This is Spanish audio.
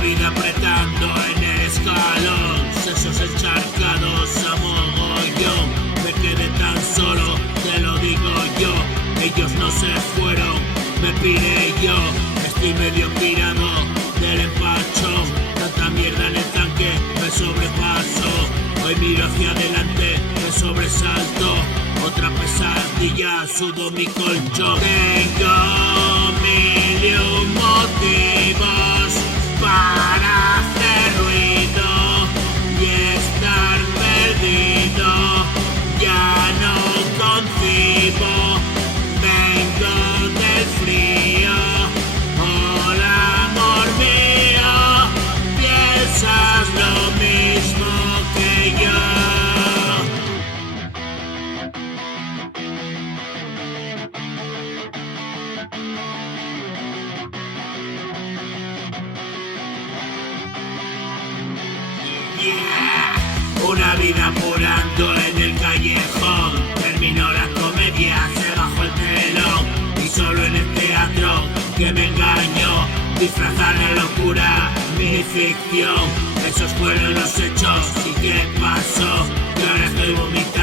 vida apretando en el escalón, sesos encharcados a mogollón. Me quedé tan solo, te lo digo yo. Ellos no se fueron, me piré yo. Estoy medio pirado del empacho, tanta mierda en el tanque, me sobrepaso. Hoy miro hacia adelante, me sobresalto. Otra pesadilla, sudo mi colchón. Tengo mil y un motivos para hacer ruido y estar perdido. Ya no concibo, vengo del frío. Hola, amor mío, piensas lo mismo que yo. Yeah. Una vida apurando en el callejón, terminó la comedia, se bajó el telón. Y solo en el teatro que me engañó, disfrazar de locura mi ficción. Esos fueron los hechos y qué pasó, que ahora estoy vomitando.